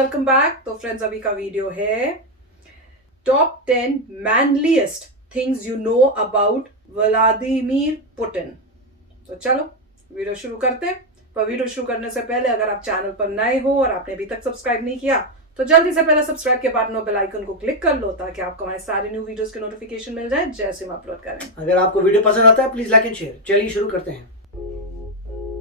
Welcome back. तो friends अभी का वीडियो है top 10 manliest things you know about Vladimir Putin. तो चलो वीडियो शुरू करते हैं। पर वीडियो शुरू करने से पहले अगर आप चैनल पर नए हो और आपने अभी तक सब्सक्राइब नहीं किया तो जल्दी से पहले सब्सक्राइब के बाद बेल आइकन को क्लिक कर लो ताकि आपको हमारे सारे न्यू वीडियोस के नोटिफिकेशन मिल जाए जैसे हम अपलोड करें। अगर आपको वीडियो पसंद आता है प्लीज लाइक एंड शेयर। चलिए शुरू करते हैं।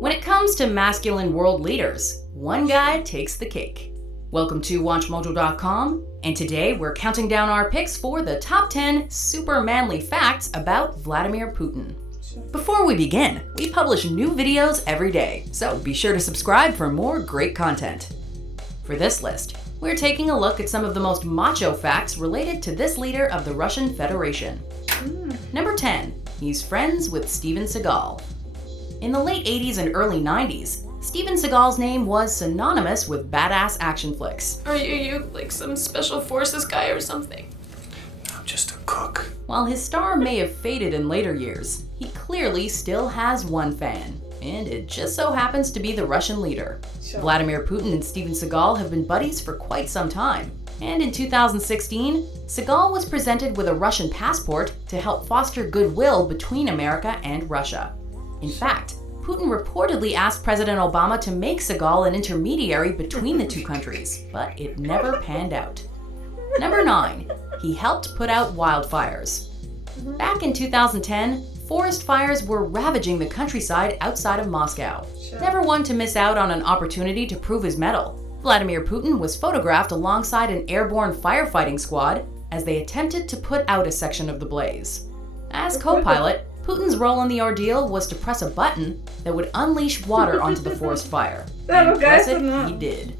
When it comes to masculine world leaders, one guy takes the cake. Welcome to WatchMojo.com, and today we're counting down our picks for the top 10 super manly facts about Vladimir Putin. Before we begin, we publish new videos every day, so be sure to subscribe for more great content. For this list, we're taking a look at some of the most macho facts related to this leader of the Russian Federation. Number 10, he's friends with Steven Seagal. In the late 80s and early 90s, Steven Seagal's name was synonymous with badass action flicks. Are you like some special forces guy or something? I'm just a cook. While his star may have faded in later years, he clearly still has one fan, and it just so happens to be the Russian leader. Sure. Vladimir Putin and Steven Seagal have been buddies for quite some time. And in 2016, Seagal was presented with a Russian passport to help foster goodwill between America and Russia. In fact, Putin reportedly asked President Obama to make Seagal an intermediary between the two countries, but it never panned out. Number 9, he helped put out wildfires. Back in 2010, forest fires were ravaging the countryside outside of Moscow. Never one to miss out on an opportunity to prove his mettle, Vladimir Putin was photographed alongside an airborne firefighting squad as they attempted to put out a section of the blaze. As co-pilot, Putin's role in the ordeal was to press a button that would unleash water onto the forest fire. And press it he did.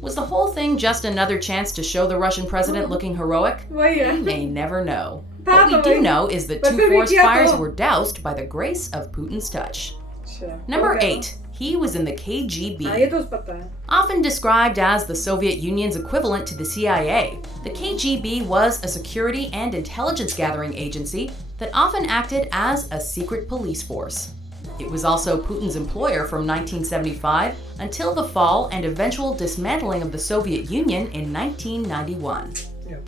Was the whole thing just another chance to show the Russian president looking heroic? We may never know. What we do know is that two forest fires were doused by the grace of Putin's touch. Number 8. He was in the KGB. Often described as the Soviet Union's equivalent to the CIA, the KGB was a security and intelligence gathering agency that often acted as a secret police force. It was also Putin's employer from 1975 until the fall and eventual dismantling of the Soviet Union in 1991.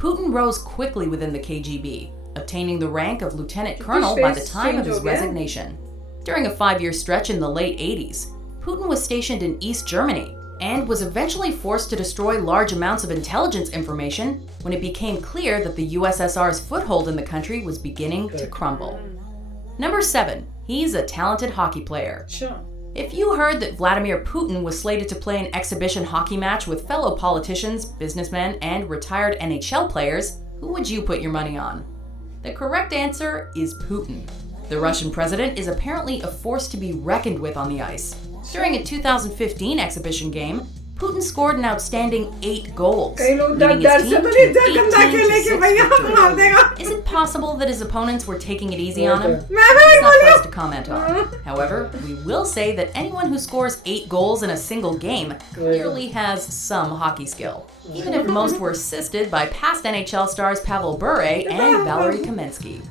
Putin rose quickly within the KGB, obtaining the rank of lieutenant colonel by the time of his resignation. During a 5-year stretch in the late 80s, Putin was stationed in East Germany and was eventually forced to destroy large amounts of intelligence information when it became clear that the USSR's foothold in the country was beginning to crumble. Number 7, he's a talented hockey player. If you heard that Vladimir Putin was slated to play an exhibition hockey match with fellow politicians, businessmen, and retired NHL players, who would you put your money on? The correct answer is Putin. The Russian president is apparently a force to be reckoned with on the ice. During a 2015 exhibition game, Putin scored an outstanding 8 goals, leading his team to an 18-6 victory. Is it possible that his opponents were taking it easy on him? It's not for us to comment on. However, we will say that anyone who scores 8 goals in a single game clearly has some hockey skill, even if most were assisted by past NHL stars Pavel Bure and Valery Kamensky.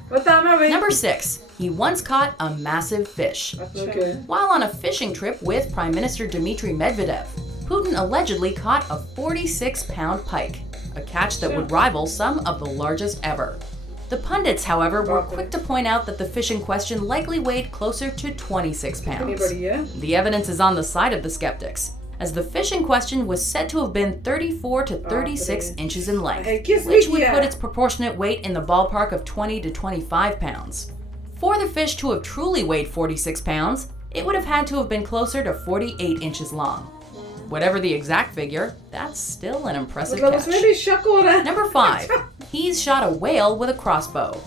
Number 6. He once caught a massive fish. While on a fishing trip with Prime Minister Dmitry Medvedev, Putin allegedly caught a 46-pound pike, a catch that would rival some of the largest ever. The pundits, however, were quick to point out that the fish in question likely weighed closer to 26 pounds. The evidence is on the side of the skeptics, as the fish in question was said to have been 34 to 36 inches in length, which would put its proportionate weight in the ballpark of 20 to 25 pounds. For the fish to have truly weighed 46 pounds, it would have had to have been closer to 48 inches long. Whatever the exact figure, that's still an impressive catch. Number 5, he's shot a whale with a crossbow.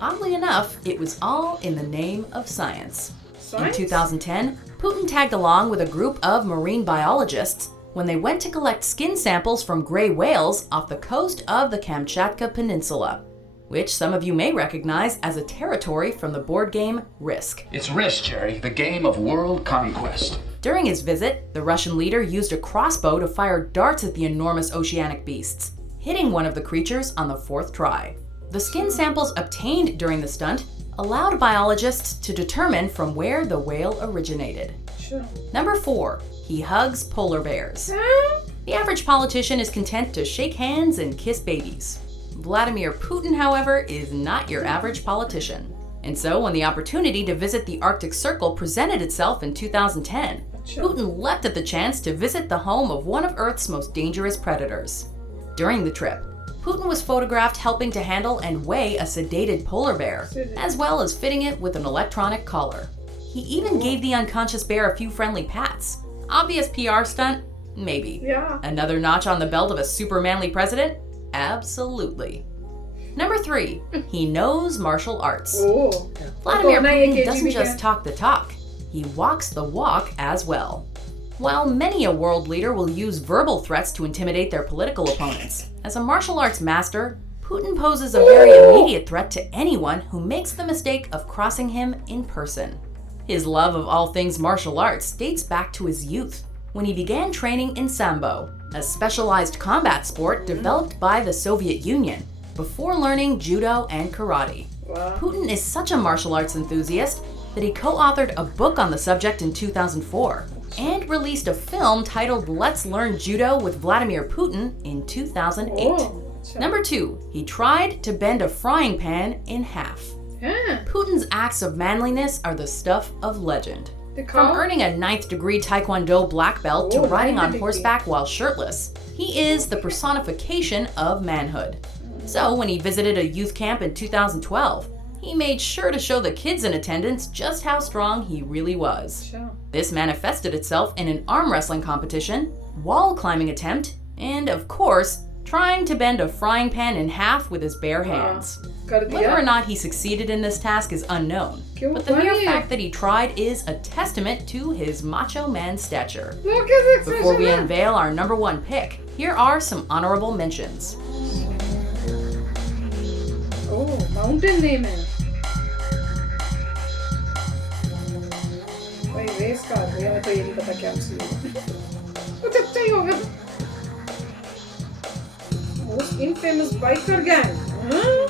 Oddly enough, it was all in the name of science. In 2010, Putin tagged along with a group of marine biologists when they went to collect skin samples from gray whales off the coast of the Kamchatka Peninsula, which some of you may recognize as a territory from the board game Risk. It's Risk, Jerry, the game of world conquest. During his visit, the Russian leader used a crossbow to fire darts at the enormous oceanic beasts, hitting one of the creatures on the 4th try. The skin samples obtained during the stunt allowed biologists to determine from where the whale originated. Number 4, he hugs polar bears. The average politician is content to shake hands and kiss babies. Vladimir Putin, however, is not your average politician. And so, when the opportunity to visit the Arctic Circle presented itself in 2010, Putin leapt at the chance to visit the home of one of Earth's most dangerous predators. During the trip, Putin was photographed helping to handle and weigh a sedated polar bear, as well as fitting it with an electronic collar. He even gave the unconscious bear a few friendly pats. Obvious PR stunt? Maybe. Yeah. Another notch on the belt of a super manly president? Absolutely. Number 3, he knows martial arts. Oh. Vladimir तो ना ये Putin KGB doesn't क्या? just talk the talk, he walks the walk as well. While many a world leader will use verbal threats to intimidate their political opponents, as a martial arts master, Putin poses a very immediate threat to anyone who makes the mistake of crossing him in person. His love of all things martial arts dates back to his youth, when he began training in Sambo, a specialized combat sport developed by the Soviet Union, before learning judo and karate. Wow. Putin is such a martial arts enthusiast that he co-authored a book on the subject in 2004 and released a film titled Let's Learn Judo with Vladimir Putin in 2008. Oh. Number 2, he tried to bend a frying pan in half. हाँ. Putin's acts of manliness are the stuff of legend. From दिखाओ. earning a 9th degree Taekwondo black belt to Oh, riding 9th on degree. horseback while shirtless, he is the personification of manhood. So when he visited a youth camp in 2012, he made sure to show the kids in attendance just how strong he really was. अच्छा. This manifested itself in an arm wrestling competition, wall climbing attempt, and of course, trying to bend a frying pan in half with his bare hands. कर दिया. Whether or not he succeeded in this task is unknown, क्यों? but the mere Why? fact that he tried is a testament to his macho man stature. Look at this Before we expression. unveil our number 1 pick, here are some honorable mentions. Oh, mountain name है. भाई race car भैया मैं तो ये नहीं पता क्या सी कुछ अच्छा ही होगा. Most infamous biker gang. हाँ?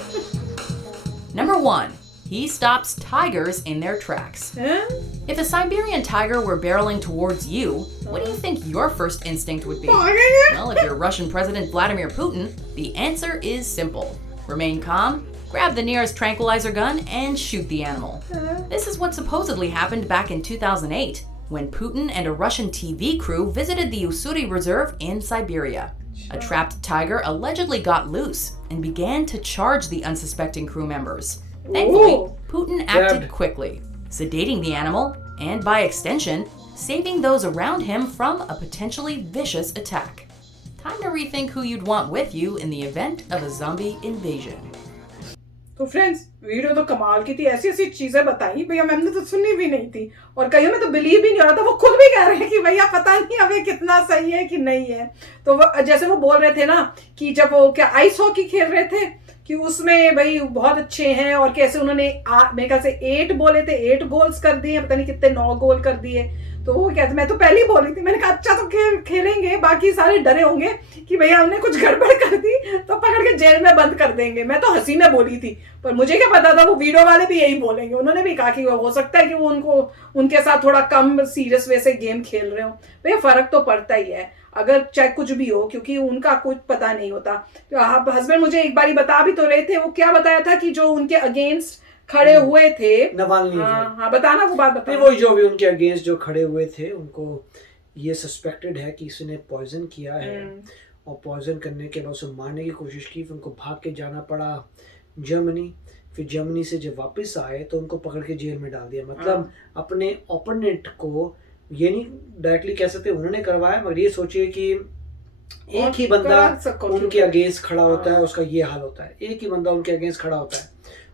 Number 1, he stops tigers in their tracks. हाँ? If a Siberian tiger were barreling towards you, what do you think your first instinct would be? भागेंगे. Well, if you're Russian President Vladimir Putin, the answer is simple. Remain calm, grab the nearest tranquilizer gun, and shoot the animal. This is what supposedly happened back in 2008, when Putin and a Russian TV crew visited the Ussuri Reserve in Siberia. A trapped tiger allegedly got loose and began to charge the unsuspecting crew members. Thankfully, Ooh. Putin acted Grabbed. quickly, sedating the animal, and by extension, saving those around him from a potentially vicious attack. Time to rethink who you'd want with you in the event of a zombie invasion. तो friends video तो कमाल की थी. ऐसी ऐसी चीजें बताई भैया मैंने तो सुनी भी नहीं थी और कईयों में तो बिलीव भी नहीं हो रहा था. वो खुद भी कह रहे हैं कि भैया पता नहीं अब ये कितना सही है कि नहीं है. तो वो जैसे वो बोल रहे थे ना कि जब वो क्या आइस हॉकी खेल रहे थे कि उसमें भाई बहुत अच्छे हैं और कैसे उन्होंने मेरे ख्याल से 8 बोले थे 8 गोल्स कर दिए पता नहीं कितने 9 गोल कर दिए. तो वो कहते मैं तो पहले ही बोल रही थी. मैंने कहा अच्छा तो खेलेंगे बाकी सारे डरे होंगे कि भैया हमने कुछ गड़बड़ कर दी तो पकड़ के जेल में बंद कर देंगे. मैं तो हंसी में बोली थी पर मुझे क्या पता था वो वीडियो वाले भी यही बोलेंगे. उन्होंने भी कहा कि हो सकता है कि वो उनके साथ थोड़ा कम सीरियस वे से गेम खेल रहे हो. भैया फर्क तो पड़ता ही है अगर चाहे कुछ भी हो क्योंकि उनका कुछ पता नहीं होता. तो हस्बैंड मुझे एक बारी बता भी तो रहे थे. वो क्या बताया था कि जो उनके अगेंस्ट खड़े हुए थे नवाल्नी. हाँ बताना वो बात नहीं बताना. वही जो भी उनके अगेंस्ट जो खड़े हुए थे उनको ये सस्पेक्टेड है कि किसी ने पॉइजन किया है और पॉइजन करने के बाद उसे मारने की कोशिश की. फिर उनको भाग के जाना पड़ा जर्मनी. फिर जर्मनी से जब वापस आए तो उनको पकड़ के जेल में डाल दिया. मतलब अपने ओपोनेंट को ये नहीं डायरेक्टली कह सकते उन्होंने करवाया मगर ये सोचिए कि एक ही बंदा उनके अगेंस्ट खड़ा होता है उसका ये हाल होता है. एक ही बंदा उनके अगेंस्ट खड़ा होता है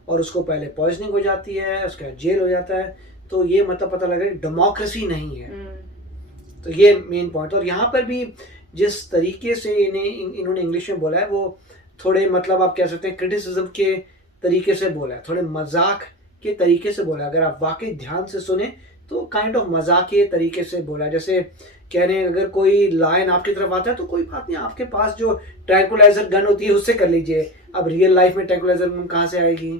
और उसको पहले पॉइजनिंग हो जाती है उसके बाद जेल हो जाता है. तो ये मतलब पता लगा कि डेमोक्रेसी नहीं है. तो ये मेन पॉइंट. और यहाँ पर भी जिस तरीके से इन्होंने इंग्लिश में बोला है वो थोड़े मतलब आप कह सकते हैं क्रिटिसिज्म के तरीके से बोला है. थोड़े मजाक के तरीके से बोला है. अगर आप वाकई ध्यान से सुने तो काइंड ऑफ मजाकिये तरीके से बोला है. जैसे कह रहे हैं अगर कोई लायन आपकी तरफ आता है तो कोई बात नहीं आपके पास जो ट्रैंकुलाइजर गन होती है उससे कर लीजिए. अब रियल लाइफ में ट्रैंकुलाइजर गन कहाँ से आएगी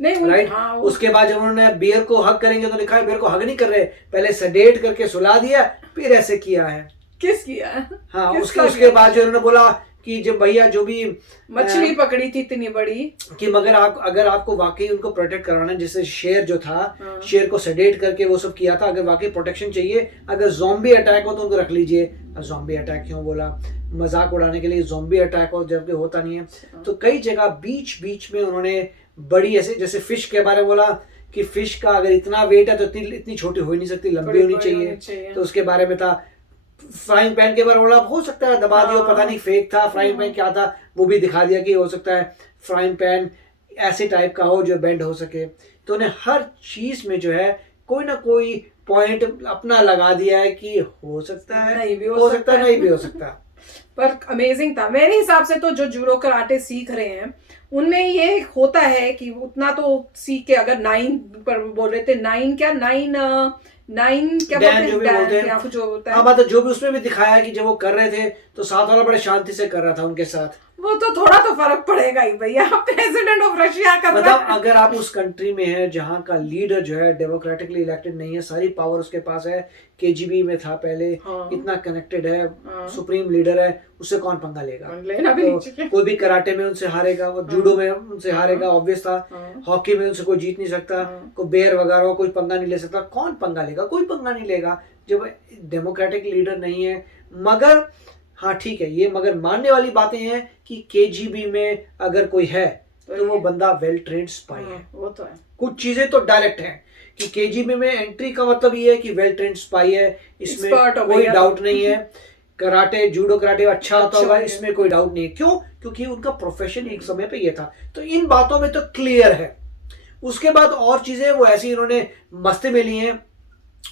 नहीं राइट. उसके बाद जब उन्होंने बियर को हग करेंगे तो लिखा है बियर को हग नहीं कर रहे पहले सडेट करके सुला दिया फिर ऐसे किया है. किस किया है? हाँ, किसका उसके किया? बाद जो उन्होंने बोला कि जब भैया जो भी मछली पकड़ी थी इतनी बड़ी कि मगर अगर आपको वाकई उनको प्रोटेक्ट करवाना है, जैसे शेर जो था, शेर को सेडेट करके वो सब किया था, अगर वाकई प्रोटेक्शन चाहिए, अगर ज़ॉम्बी अटैक हो तो उनको रख लीजिए। ज़ॉम्बी अटैक क्यों बोला? मजाक उड़ाने के लिए ज़ॉम्बी अटैक हो जबकि होता नहीं है। तो कई जगह बीच बीच में उन्होंने बड़ी ऐसे, जैसे फिश के बारे में बोला कि फिश का अगर इतना वेट है तो इतनी छोटी हो ही नहीं सकती, लंबी होनी चाहिए। तो उसके बारे में था। फ्राइंग पैन के बारे में बोला, हो सकता है दबा दिया, पता नहीं फेक था फ्राइंग पैन क्या था, वो भी दिखा दिया कि हो सकता है फ्राइंग पैन ऐसे टाइप का हो जो बेंड हो सके। तो उन्हें हर चीज में जो है कोई ना कोई पॉइंट अपना लगा दिया है कि हो सकता है, नहीं भी हो सकता है, नहीं भी हो सकता। पर अमेजिंग था मेरे हिसाब से। तो जो जूडो कराटे सीख रहे हैं उनमें ये होता है कि उतना तो सीख के, अगर 9 पर बोल रहे थे, 9 क्या 9 क्या बोलते हैं, डैन या कुछ होता है। हाँ, बात जो भी उसमें भी दिखाया कि जब वो कर रहे थे तो साथ वाला बड़े शांति से कर रहा था उनके साथ। वो तो थोड़ा तो फर्क पड़ेगा ही भैया, प्रेसिडेंट ऑफ रशिया कर रहा मतलब है। अगर आप उस कंट्री में है जहाँ का लीडर जो है डेमोक्रेटिकली इलेक्टेड नहीं है, सारी पावर उसके पास है, केजीबी में था पहले, इतना कनेक्टेड है, सुप्रीम लीडर है, उससे कौन पंगा लेगा? तो कोई भी कराटे में उनसे हारेगा, वो जूडो में उनसे हारेगा, ऑब्वियस था। हॉकी में उनसे कोई जीत नहीं सकता, कोई बेयर वगैरह कोई पंगा नहीं ले सकता। कौन पंगा लेगा? कोई पंगा नहीं लेगा जब डेमोक्रेटिक लीडर नहीं है। मगर हाँ ठीक है, ये मगर मानने वाली बातें हैं कि केजीबी में अगर कोई है तो वो बंदा वेल ट्रेन्ड स्पाई है। वो तो है। कुछ चीजें तो डायरेक्ट हैं कि केजीबी में एंट्री का मतलब ये है कि वेल ट्रेन्ड स्पाई है, इसमें कोई डाउट नहीं है। कराटे, जूडो कराटे अच्छा होता होगा, इसमें कोई डाउट नहीं है। क्यों? क्योंकि उनका प्रोफेशन एक समय पे ये था। तो इन बातों में तो क्लियर है। उसके बाद और चीजें वो ऐसी इन्होंने मस्ती में ली हैं।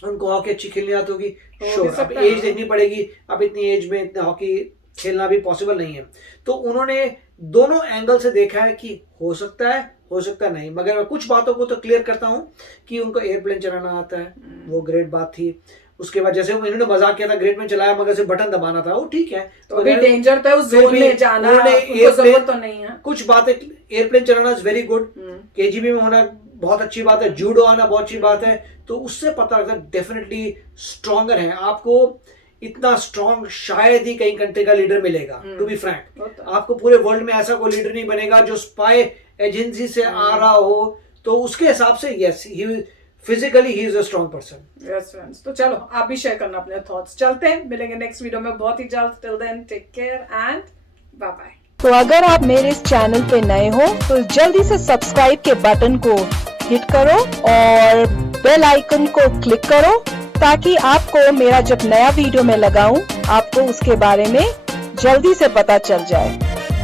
उनको हॉकी अच्छी खेलनी आती होगी, श्योर, अब एज देखनी पड़ेगी, अब इतनी एज में इतना हॉकी खेलना भी पॉसिबल नहीं है। तो उन्होंने दोनों एंगल से देखा है कि हो सकता है, हो सकता नहीं। मगर मैं कुछ बातों को तो क्लियर करता हूं कि उनको एयरप्लेन चलाना आता है, वो ग्रेट बात थी। उसके बाद जैसे इन्होंने मजाक किया था, ग्रेट में चलाया मगर सिर्फ बटन दबाना था, वो ठीक है। तो अभी डेंजर तो है उस जोन में जाना, उनको जरूरत तो नहीं है। कुछ बातें, एयरप्लेन चलाना इज वेरी गुड, केजीबी में होना बहुत अच्छी बात है, जूडो आना बहुत अच्छी बात है। तो उससे पता लगता है डेफिनेटली स्ट्रॉन्गर है। आपको इतना स्ट्रॉन्ग शायद ही कई कंट्री का लीडर मिलेगा, टू बी फ्रैंक। आपको पूरे वर्ल्ड में ऐसा कोई लीडर नहीं बनेगा जो स्पाई एजेंसी से आ रहा हो। तो उसके हिसाब से yes, physically he is a strong person. Yes friends, तो चलो आप भी शेयर करना अपने थॉट्स। चलते हैं, मिलेंगे नेक्स्ट वीडियो में बहुत ही जल्द। Till then take care and bye bye. तो अगर आप मेरे इस चैनल पे नए हो तो जल्दी से सब्सक्राइब के बटन को हिट करो और बेल आइकन को क्लिक करो ताकि आपको मेरा जब नया वीडियो मैं लगाऊं आपको उसके बारे में जल्दी से पता चल जाए।